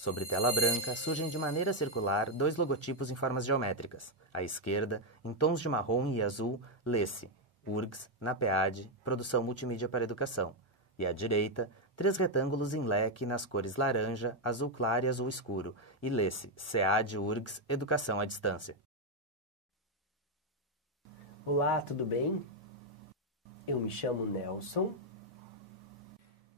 Sobre tela branca, surgem de maneira circular dois logotipos em formas geométricas. À esquerda, em tons de marrom e azul, lê-se URGS, NAPEAD, Produção Multimídia para Educação. E à direita, 3 retângulos em leque nas cores laranja, azul claro e azul escuro, e lê-se SEAD URGS, Educação à Distância. Olá, tudo bem? Eu me chamo Nelson.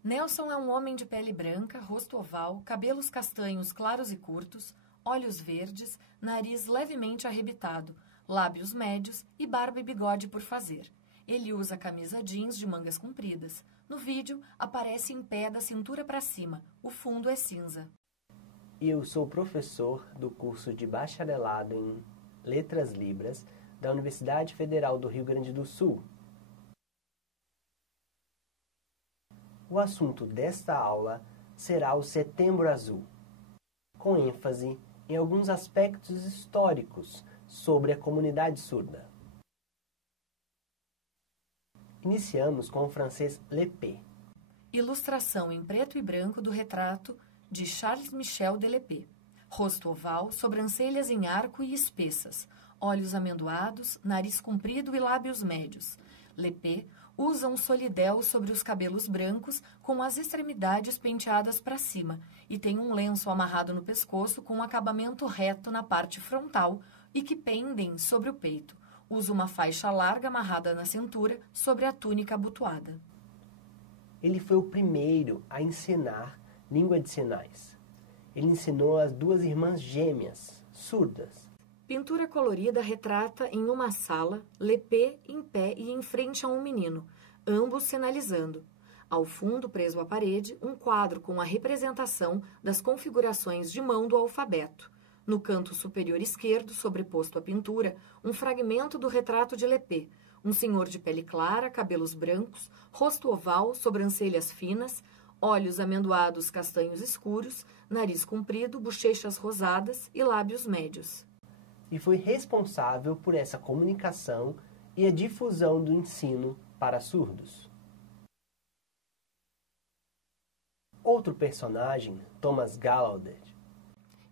Nelson é um homem de pele branca, rosto oval, cabelos castanhos claros e curtos, olhos verdes, nariz levemente arrebitado, lábios médios e barba e bigode por fazer. Ele usa camisa jeans de mangas compridas. No vídeo, aparece em pé da cintura para cima. O fundo é cinza. Eu sou professor do curso de bacharelado em Letras Libras da Universidade Federal do Rio Grande do Sul. O assunto desta aula será o Setembro Azul, com ênfase em alguns aspectos históricos sobre a comunidade surda. Iniciamos com o francês Lépée. Ilustração em preto e branco do retrato de Charles Michel de Lépée. Rosto oval, sobrancelhas em arco e espessas, olhos amendoados, nariz comprido e lábios médios. Lépée usa um solidéu sobre os cabelos brancos com as extremidades penteadas para cima e tem um lenço amarrado no pescoço com um acabamento reto na parte frontal e que pendem sobre o peito. Usa uma faixa larga amarrada na cintura sobre a túnica abotoada. Ele foi o primeiro a ensinar língua de sinais. Ele ensinou as 2 irmãs gêmeas, surdas. Pintura colorida retrata em uma sala, Lépée em pé e em frente a um menino, ambos sinalizando. Ao fundo, preso à parede, um quadro com a representação das configurações de mão do alfabeto. No canto superior esquerdo, sobreposto à pintura, um fragmento do retrato de Lépée, um senhor de pele clara, cabelos brancos, rosto oval, sobrancelhas finas, olhos amendoados castanhos escuros, nariz comprido, bochechas rosadas e lábios médios. E foi responsável por essa comunicação e a difusão do ensino para surdos. Outro personagem, Thomas Gallaudet.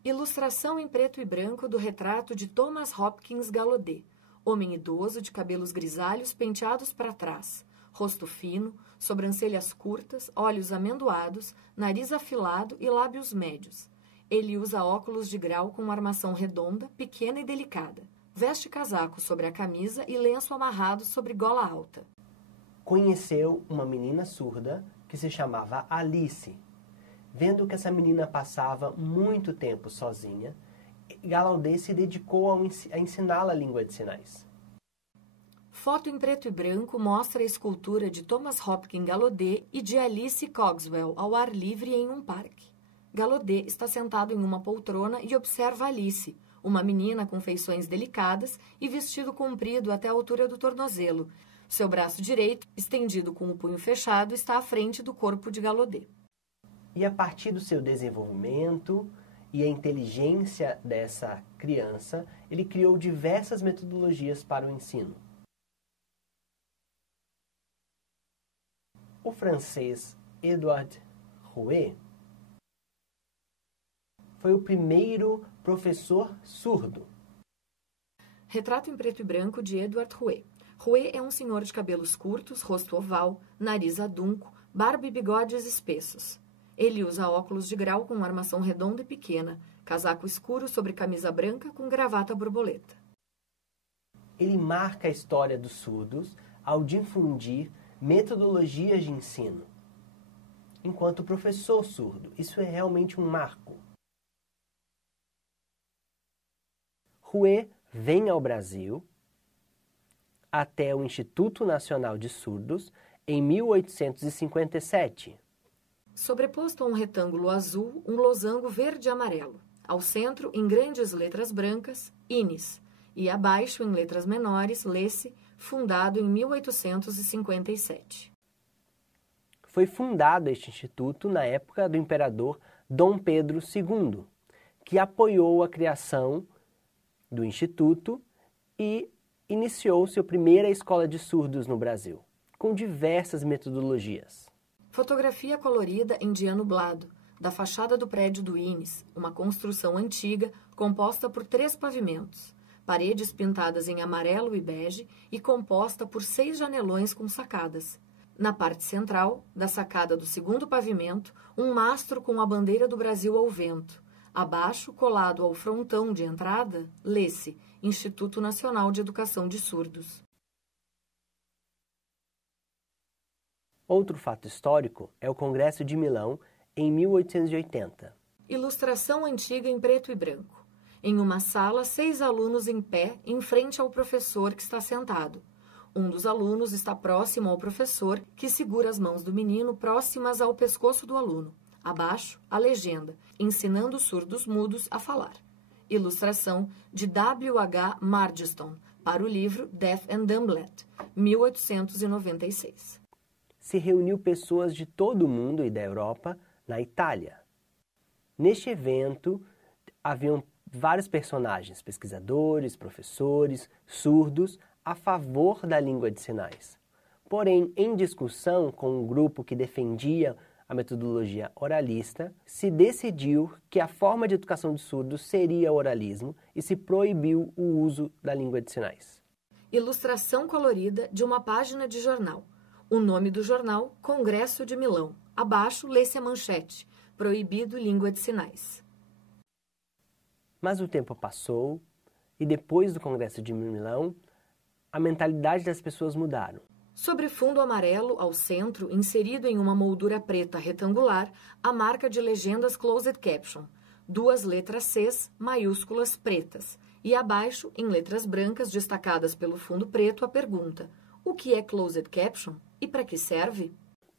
Ilustração em preto e branco do retrato de Thomas Hopkins Gallaudet, homem idoso de cabelos grisalhos penteados para trás, rosto fino, sobrancelhas curtas, olhos amendoados, nariz afilado e lábios médios. Ele usa óculos de grau com armação redonda, pequena e delicada. Veste casaco sobre a camisa e lenço amarrado sobre gola alta. Conheceu uma menina surda que se chamava Alice. Vendo que essa menina passava muito tempo sozinha, Gallaudet se dedicou a ensiná-la a língua de sinais. Foto em preto e branco mostra a escultura de Thomas Hopkins Gallaudet e de Alice Cogswell ao ar livre em um parque. Gallaudet está sentado em uma poltrona e observa Alice, uma menina com feições delicadas e vestido comprido até a altura do tornozelo. Seu braço direito, estendido com o punho fechado, está à frente do corpo de Gallaudet. E a partir do seu desenvolvimento e a inteligência dessa criança, ele criou diversas metodologias para o ensino. O francês Edouard Rouet foi o primeiro professor surdo. Retrato em preto e branco de Edouard Rouet. Rouet é um senhor de cabelos curtos, rosto oval, nariz adunco, barba e bigodes espessos. Ele usa óculos de grau com armação redonda e pequena, casaco escuro sobre camisa branca com gravata borboleta. Ele marca a história dos surdos ao difundir metodologias de ensino. Enquanto professor surdo, isso é realmente um marco. Rouet vem ao Brasil até o Instituto Nacional de Surdos em 1857. Sobreposto a um retângulo azul, um losango verde e amarelo. Ao centro, em grandes letras brancas, INES, e abaixo, em letras menores, lê-se fundado em 1857. Foi fundado este instituto na época do imperador Dom Pedro II, que apoiou a criação do Instituto e iniciou sua primeira escola de surdos no Brasil, com diversas metodologias. Fotografia colorida em dia nublado. da fachada do prédio do INES, uma construção antiga composta por 3 pavimentos, paredes pintadas em amarelo e bege e composta por 6 janelões com sacadas. Na parte central, da sacada do 2º pavimento, um mastro com a bandeira do Brasil ao vento. Abaixo, colado ao frontão de entrada, lê-se Instituto Nacional de Educação de Surdos. Outro fato histórico é o Congresso de Milão, em 1880. Ilustração antiga em preto e branco. Em uma sala, 6 alunos em pé, em frente ao professor que está sentado. Um dos alunos está próximo ao professor, que segura as mãos do menino próximas ao pescoço do aluno. Abaixo, a legenda, ensinando surdos mudos a falar. Ilustração de W.H. Margiston, para o livro Deaf and Dumblet, 1896. Se reuniu pessoas de todo o mundo e da Europa na Itália. Neste evento, haviam vários personagens, pesquisadores, professores, surdos, a favor da língua de sinais. Porém, em discussão com um grupo que defendia a metodologia oralista, se decidiu que a forma de educação de surdos seria o oralismo e se proibiu o uso da língua de sinais. Ilustração colorida de uma página de jornal. O nome do jornal, Congresso de Milão. Abaixo, lê-se a manchete, proibido língua de sinais. Mas o tempo passou e depois do Congresso de Milão, a mentalidade das pessoas mudaram. Sobre fundo amarelo, ao centro, inserido em uma moldura preta retangular, a marca de legendas Closed Caption, 2 letras Cs maiúsculas pretas, e abaixo, em letras brancas destacadas pelo fundo preto, a pergunta: o que é Closed Caption e para que serve?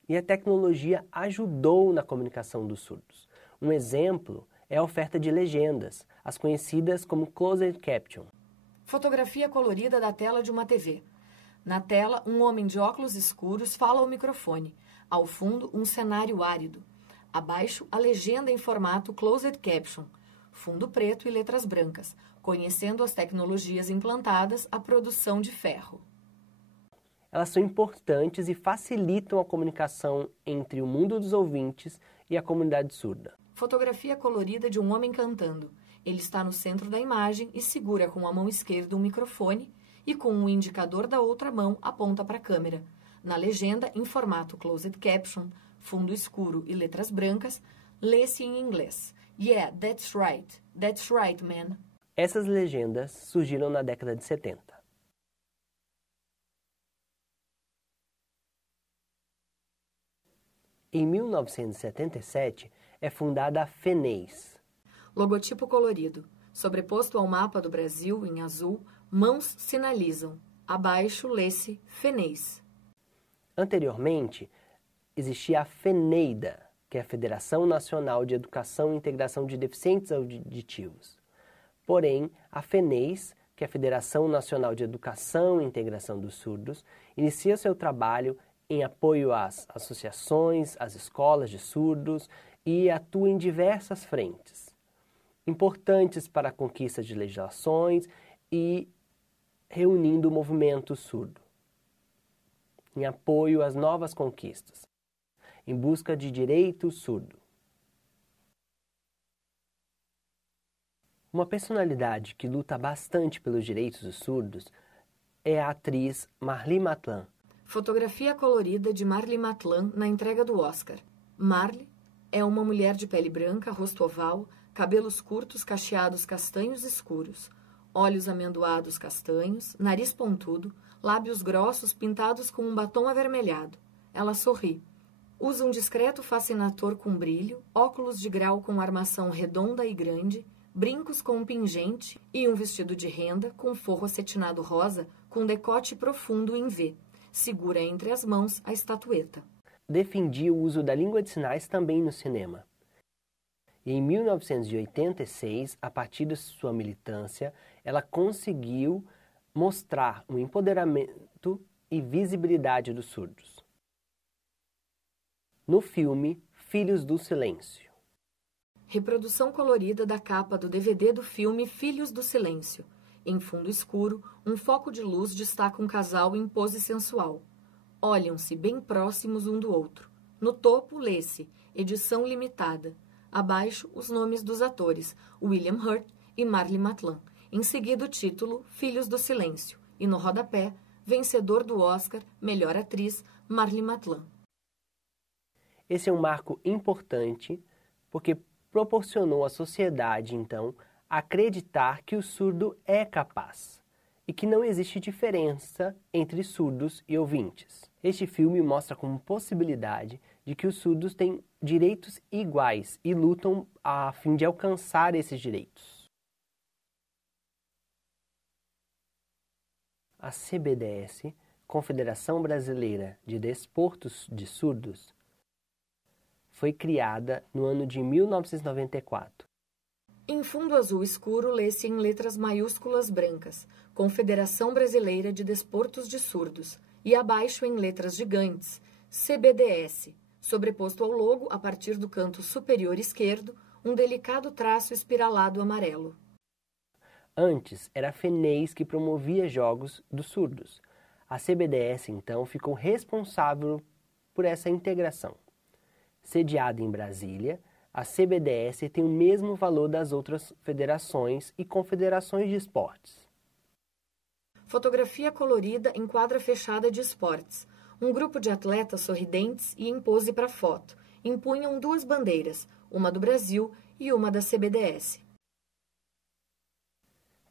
E a tecnologia ajudou na comunicação dos surdos. Um exemplo é a oferta de legendas, as conhecidas como Closed Caption. Fotografia colorida da tela de uma TV. Na tela, um homem de óculos escuros fala ao microfone. Ao fundo, um cenário árido. Abaixo, a legenda em formato Closed Caption, fundo preto e letras brancas, conhecendo as tecnologias implantadas à produção de ferro. Elas são importantes e facilitam a comunicação entre o mundo dos ouvintes e a comunidade surda. Fotografia colorida de um homem cantando. Ele está no centro da imagem e segura com a mão esquerda um microfone e com o indicador da outra mão aponta para a câmera. Na legenda, em formato Closed Caption, fundo escuro e letras brancas, lê-se em inglês: Yeah, that's right, man. Essas legendas surgiram na década de 70. Em 1977, é fundada a FENEIS. Logotipo colorido. Sobreposto ao mapa do Brasil, em azul, mãos sinalizam. Abaixo, lê-se FENEIS. Anteriormente, existia a FENEIDA, que é a Federação Nacional de Educação e Integração de Deficientes Auditivos. Porém, a FENEIS, que é a Federação Nacional de Educação e Integração dos Surdos, inicia seu trabalho em apoio às associações, às escolas de surdos e atua em diversas frentes, importantes para a conquista de legislações e reunindo o movimento surdo, em apoio às novas conquistas, em busca de direito surdo. Uma personalidade que luta bastante pelos direitos dos surdos é a atriz Marli Matlan. Fotografia colorida de Marli Matlan na entrega do Oscar. Marli é uma mulher de pele branca, rosto oval, cabelos curtos cacheados castanhos escuros, olhos amendoados castanhos, nariz pontudo, lábios grossos pintados com um batom avermelhado. Ela sorri. Usa um discreto fascinator com brilho, óculos de grau com armação redonda e grande, brincos com um pingente e um vestido de renda com forro acetinado rosa com decote profundo em V. Segura entre as mãos a estatueta. Defendia o uso da língua de sinais também no cinema. E em 1986, a partir de sua militância, ela conseguiu mostrar um empoderamento e visibilidade dos surdos. No filme Filhos do Silêncio. Reprodução colorida da capa do DVD do filme Filhos do Silêncio. Em fundo escuro, um foco de luz destaca um casal em pose sensual. Olham-se bem próximos um do outro. No topo, lê-se Edição Limitada. Abaixo, os nomes dos atores, William Hurt e Marlee Matlin. Em seguida, o título, Filhos do Silêncio. E no rodapé, vencedor do Oscar, Melhor Atriz, Marlee Matlin. Esse é um marco importante porque proporcionou à sociedade, então, acreditar que o surdo é capaz e que não existe diferença entre surdos e ouvintes. Este filme mostra como possibilidade de que os surdos têm direitos iguais e lutam a fim de alcançar esses direitos. A CBDS, Confederação Brasileira de Desportos de Surdos, foi criada no ano de 1994. Em fundo azul escuro, lê-se em letras maiúsculas brancas, Confederação Brasileira de Desportos de Surdos, e abaixo em letras gigantes, CBDS, sobreposto ao logo, a partir do canto superior esquerdo, um delicado traço espiralado amarelo. Antes, era a FENEIS que promovia jogos dos surdos. A CBDS, então, ficou responsável por essa integração. Sediada em Brasília, a CBDS tem o mesmo valor das outras federações e confederações de esportes. Fotografia colorida em quadra fechada de esportes. Um grupo de atletas sorridentes e em pose para foto. Empunham duas bandeiras, uma do Brasil e uma da CBDS.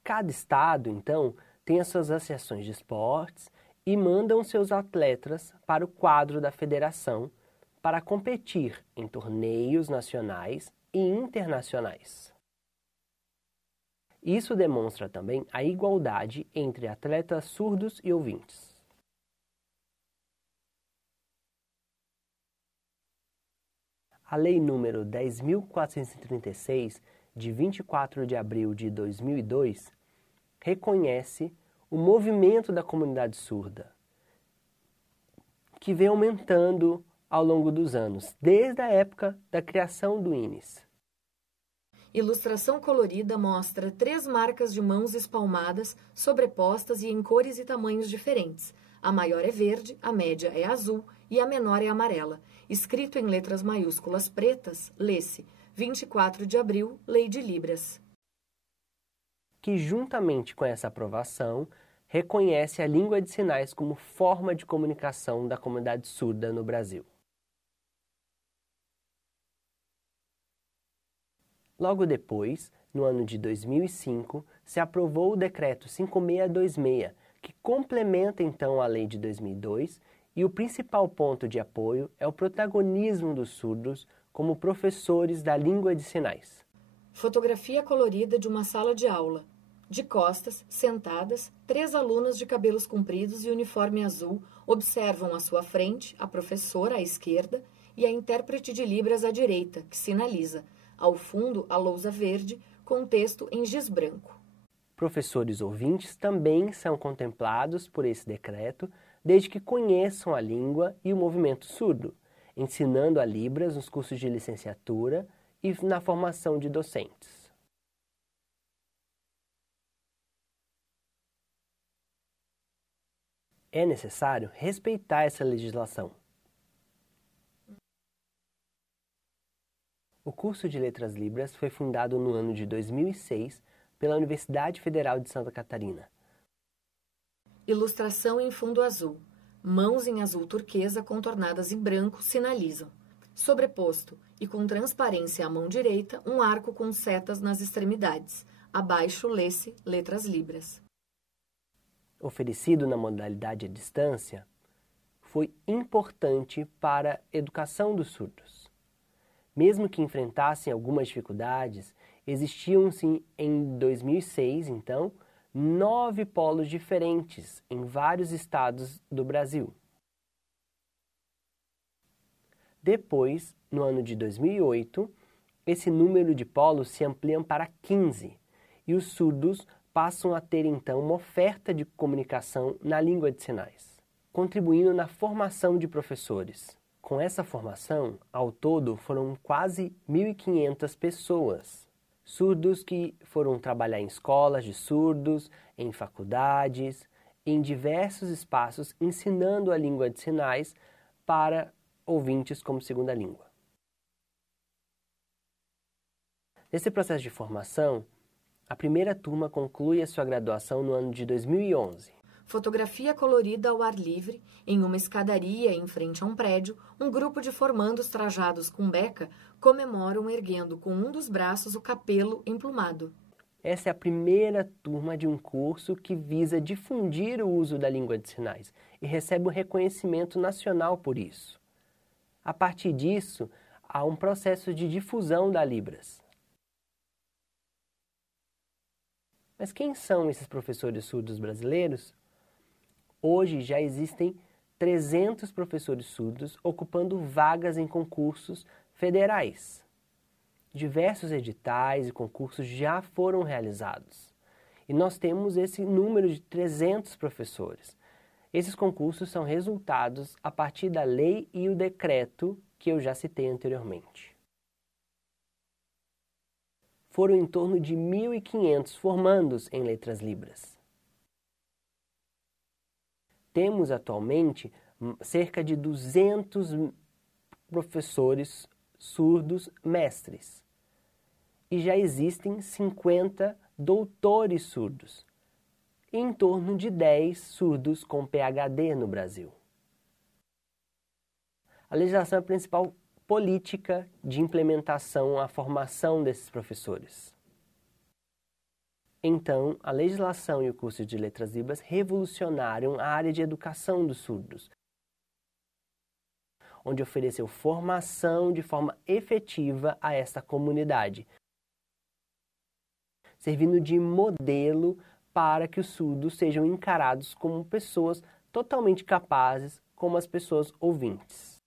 Cada estado, então, tem as suas associações de esportes e mandam seus atletas para o quadro da federação para competir em torneios nacionais e internacionais. Isso demonstra também a igualdade entre atletas surdos e ouvintes. A Lei nº 10.436, de 24 de abril de 2002, reconhece o movimento da comunidade surda, que vem aumentando ao longo dos anos, desde a época da criação do INES. Ilustração colorida mostra 3 marcas de mãos espalmadas, sobrepostas e em cores e tamanhos diferentes. A maior é verde, a média é azul e a menor é amarela. Escrito em letras maiúsculas pretas, lê-se 24 de abril, Lei de Libras. Que, juntamente com essa aprovação, reconhece a língua de sinais como forma de comunicação da comunidade surda no Brasil. Logo depois, no ano de 2005, se aprovou o Decreto 5626, que complementa então a Lei de 2002, e o principal ponto de apoio é o protagonismo dos surdos como professores da língua de sinais. Fotografia colorida de uma sala de aula. De costas, sentadas, 3 alunas de cabelos compridos e uniforme azul observam à sua frente a professora à esquerda e a intérprete de Libras à direita, que sinaliza. Ao fundo, a lousa verde, com texto em giz branco. Professores ouvintes também são contemplados por esse decreto, desde que conheçam a língua e o movimento surdo, ensinando a Libras nos cursos de licenciatura e na formação de docentes. É necessário respeitar essa legislação. O curso de Letras Libras foi fundado no ano de 2006 pela Universidade Federal de Santa Catarina. Ilustração em fundo azul. Mãos em azul turquesa contornadas em branco sinalizam. Sobreposto e com transparência à mão direita, um arco com setas nas extremidades. Abaixo lê-se Letras Libras. Oferecido na modalidade à distância, foi importante para a educação dos surdos. Mesmo que enfrentassem algumas dificuldades, existiam-se em 2006, então, 9 polos diferentes em vários estados do Brasil. Depois, no ano de 2008, esse número de polos se amplia para 15 e os surdos passam a ter, então, uma oferta de comunicação na língua de sinais, contribuindo na formação de professores. Com essa formação, ao todo, foram quase 1.500 pessoas, surdos que foram trabalhar em escolas de surdos, em faculdades, em diversos espaços, ensinando a língua de sinais para ouvintes como segunda língua. Nesse processo de formação, a primeira turma conclui a sua graduação no ano de 2011. Fotografia colorida ao ar livre, em uma escadaria em frente a um prédio, um grupo de formandos trajados com beca comemoram erguendo com um dos braços o capelo emplumado. Essa é a primeira turma de um curso que visa difundir o uso da língua de sinais e recebe um reconhecimento nacional por isso. A partir disso, há um processo de difusão da Libras. Mas quem são esses professores surdos brasileiros? Hoje já existem 300 professores surdos ocupando vagas em concursos federais. Diversos editais e concursos já foram realizados. E nós temos esse número de 300 professores. Esses concursos são resultados a partir da lei e o decreto que eu já citei anteriormente. Foram em torno de 1.500 formandos em letras libras. Temos atualmente cerca de 200 professores surdos mestres e já existem 50 doutores surdos e em torno de 10 surdos com PhD no Brasil. A legislação é a principal política de implementação à formação desses professores. Então, a legislação e o curso de Letras Libras revolucionaram a área de educação dos surdos, onde ofereceu formação de forma efetiva a esta comunidade, servindo de modelo para que os surdos sejam encarados como pessoas totalmente capazes, como as pessoas ouvintes.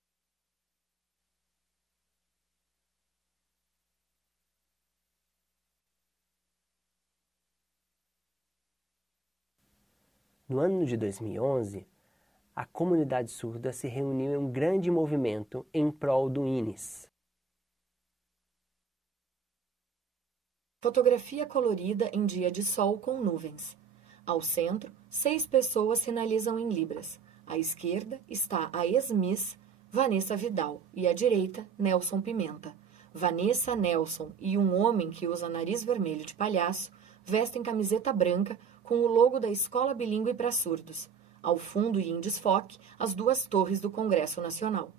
No ano de 2011, a comunidade surda se reuniu em um grande movimento em prol do INES. Fotografia colorida em dia de sol com nuvens. Ao centro, 6 pessoas sinalizam em libras. À esquerda está a ex-miss Vanessa Vidal e à direita, Nelson Pimenta. Vanessa, Nelson e um homem que usa nariz vermelho de palhaço vestem camiseta branca com o logo da Escola Bilíngue para Surdos. Ao fundo e em desfoque, as 2 torres do Congresso Nacional.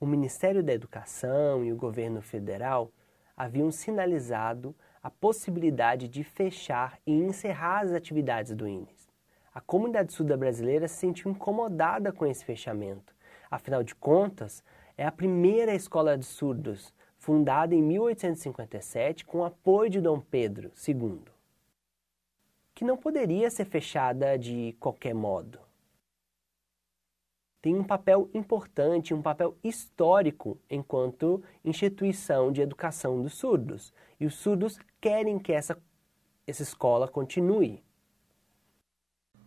O Ministério da Educação e o governo federal haviam sinalizado a possibilidade de fechar e encerrar as atividades do INES. A comunidade surda brasileira se sentiu incomodada com esse fechamento. Afinal de contas, é a primeira escola de surdos, fundada em 1857 com o apoio de Dom Pedro II, que não poderia ser fechada de qualquer modo. Tem um papel importante, um papel histórico enquanto instituição de educação dos surdos. E os surdos querem que essa escola continue.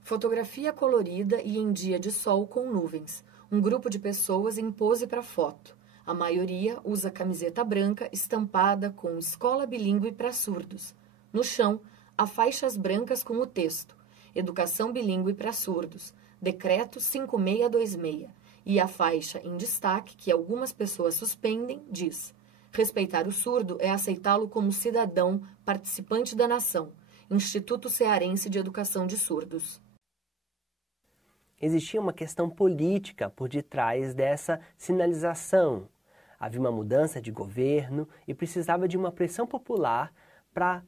Fotografia colorida e em dia de sol com nuvens. Um grupo de pessoas em pose para foto. A maioria usa camiseta branca estampada com Escola Bilíngue para Surdos. No chão, há faixas brancas com o texto Educação Bilíngue para Surdos, Decreto 5626, e a faixa em destaque, que algumas pessoas suspendem, diz: respeitar o surdo é aceitá-lo como cidadão participante da nação. Instituto Cearense de Educação de Surdos. Existia uma questão política por detrás dessa sinalização. Havia uma mudança de governo e precisava de uma pressão popular para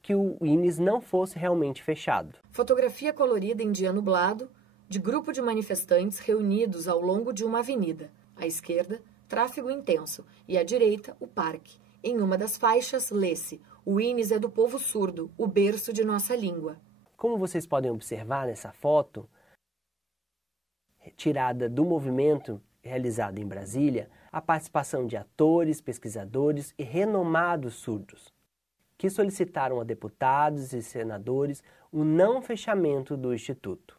que o INES não fosse realmente fechado. Fotografia colorida em dia nublado, de grupo de manifestantes reunidos ao longo de uma avenida. À esquerda, tráfego intenso, e à direita, o parque. Em uma das faixas, lê-se: o INES é do povo surdo, o berço de nossa língua. Como vocês podem observar nessa foto, tirada do movimento realizado em Brasília, a participação de atores, pesquisadores e renomados surdos, que solicitaram a deputados e senadores o não fechamento do Instituto.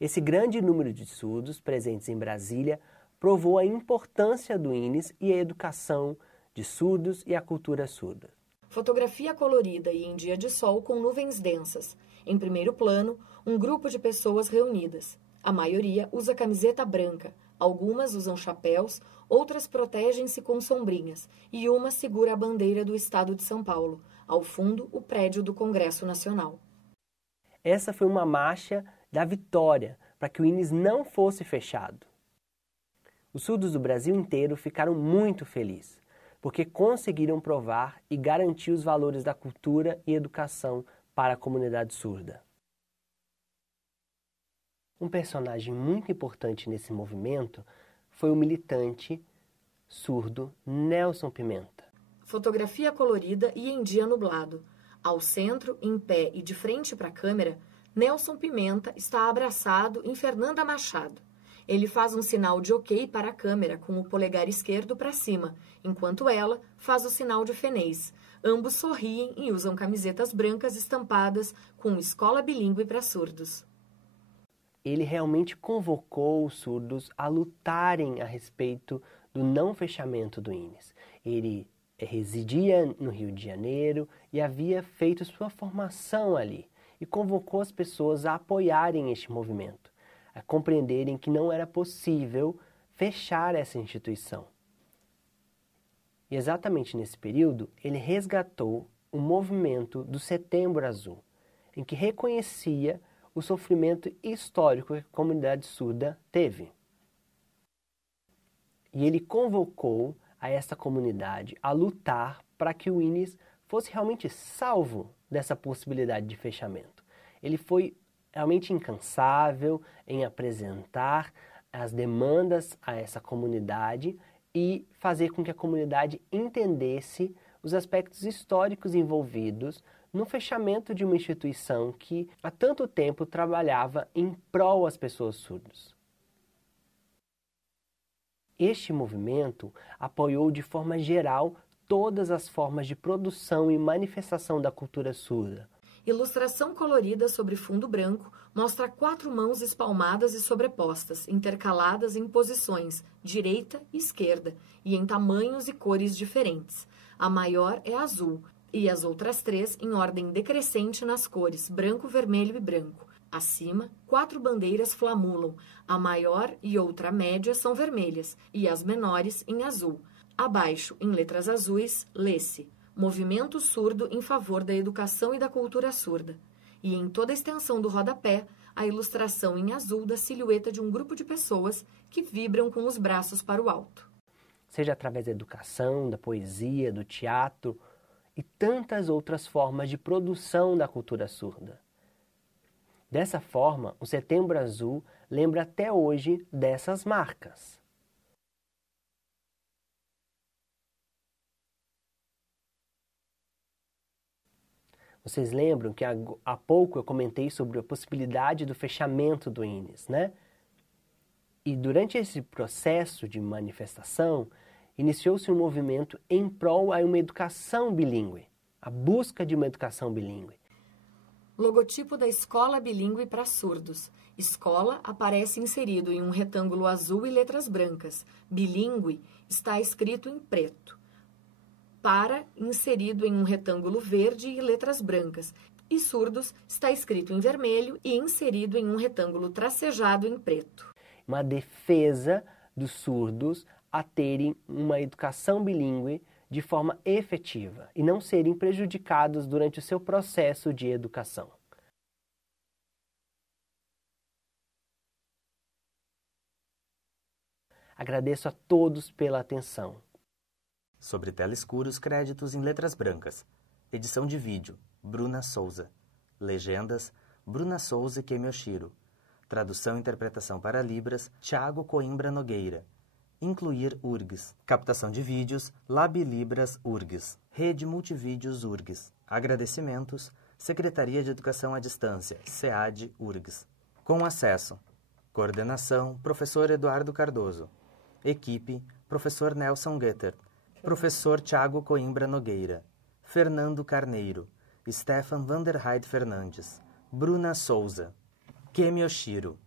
Esse grande número de surdos presentes em Brasília provou a importância do INES e a educação de surdos e a cultura surda. Fotografia colorida e em dia de sol com nuvens densas. Em primeiro plano, um grupo de pessoas reunidas. A maioria usa camiseta branca, algumas usam chapéus, outras protegem-se com sombrinhas e uma segura a bandeira do estado de São Paulo. Ao fundo, o prédio do Congresso Nacional. Essa foi uma marcha da vitória para que o INES não fosse fechado. Os surdos do Brasil inteiro ficaram muito felizes, porque conseguiram provar e garantir os valores da cultura e educação para a comunidade surda. Um personagem muito importante nesse movimento foi o militante surdo Nelson Pimenta. Fotografia colorida e em dia nublado. Ao centro, em pé e de frente para a câmera, Nelson Pimenta está abraçado em Fernanda Machado. Ele faz um sinal de ok para a câmera com o polegar esquerdo para cima, enquanto ela faz o sinal de fenês. Ambos sorriem e usam camisetas brancas estampadas com Escola Bilíngue para Surdos. Ele realmente convocou os surdos a lutarem a respeito do não fechamento do INES. Ele residia no Rio de Janeiro e havia feito sua formação ali e convocou as pessoas a apoiarem este movimento, a compreenderem que não era possível fechar essa instituição. E exatamente nesse período, ele resgatou o movimento do Setembro Azul, em que reconhecia o sofrimento histórico que a comunidade surda teve. E ele convocou a essa comunidade a lutar para que o INES fosse realmente salvo dessa possibilidade de fechamento. Ele foi realmente incansável em apresentar as demandas a essa comunidade e fazer com que a comunidade entendesse os aspectos históricos envolvidos no fechamento de uma instituição que há tanto tempo trabalhava em prol às pessoas surdas. Este movimento apoiou de forma geral todas as formas de produção e manifestação da cultura surda. Ilustração colorida sobre fundo branco mostra 4 mãos espalmadas e sobrepostas, intercaladas em posições direita e esquerda e em tamanhos e cores diferentes. A maior é azul e as outras 3 em ordem decrescente nas cores branco, vermelho e branco. Acima, 4 bandeiras flamulam. A maior e outra média são vermelhas e as menores em azul. Abaixo, em letras azuis, lê-se: Movimento Surdo em favor da educação e da cultura surda. E em toda a extensão do rodapé, a ilustração em azul da silhueta de um grupo de pessoas que vibram com os braços para o alto. Seja através da educação, da poesia, do teatro e tantas outras formas de produção da cultura surda. Dessa forma, o Setembro Azul lembra até hoje dessas marcas. Vocês lembram que há pouco eu comentei sobre a possibilidade do fechamento do INES, né? E durante esse processo de manifestação, iniciou-se um movimento em prol a uma educação bilíngue, a busca de uma educação bilíngue. Logotipo da Escola Bilíngue para Surdos. Escola aparece inserido em um retângulo azul e letras brancas. Bilíngue está escrito em preto. Para, inserido em um retângulo verde e letras brancas. E surdos está escrito em vermelho e inserido em um retângulo tracejado em preto. Uma defesa dos surdos a terem uma educação bilíngue de forma efetiva e não serem prejudicados durante o seu processo de educação. Agradeço a todos pela atenção. Sobre telescuros, créditos em letras brancas. Edição de vídeo, Bruna Souza. Legendas, Bruna Souza e Kemioshiro. Tradução e interpretação para Libras, Thiago Coimbra Nogueira. Incluir URGS. Captação de vídeos, Lab-Libras URGS. Rede Multivídeos URGS. Agradecimentos, Secretaria de Educação à Distância, SEAD URGS. Com acesso. Coordenação, Professor Eduardo Cardoso. Equipe, Professor Nelson Guetter. Professor Thiago Coimbra Nogueira. Fernando Carneiro. Stefan Vanderheide Fernandes. Bruna Souza. Kemioshiro.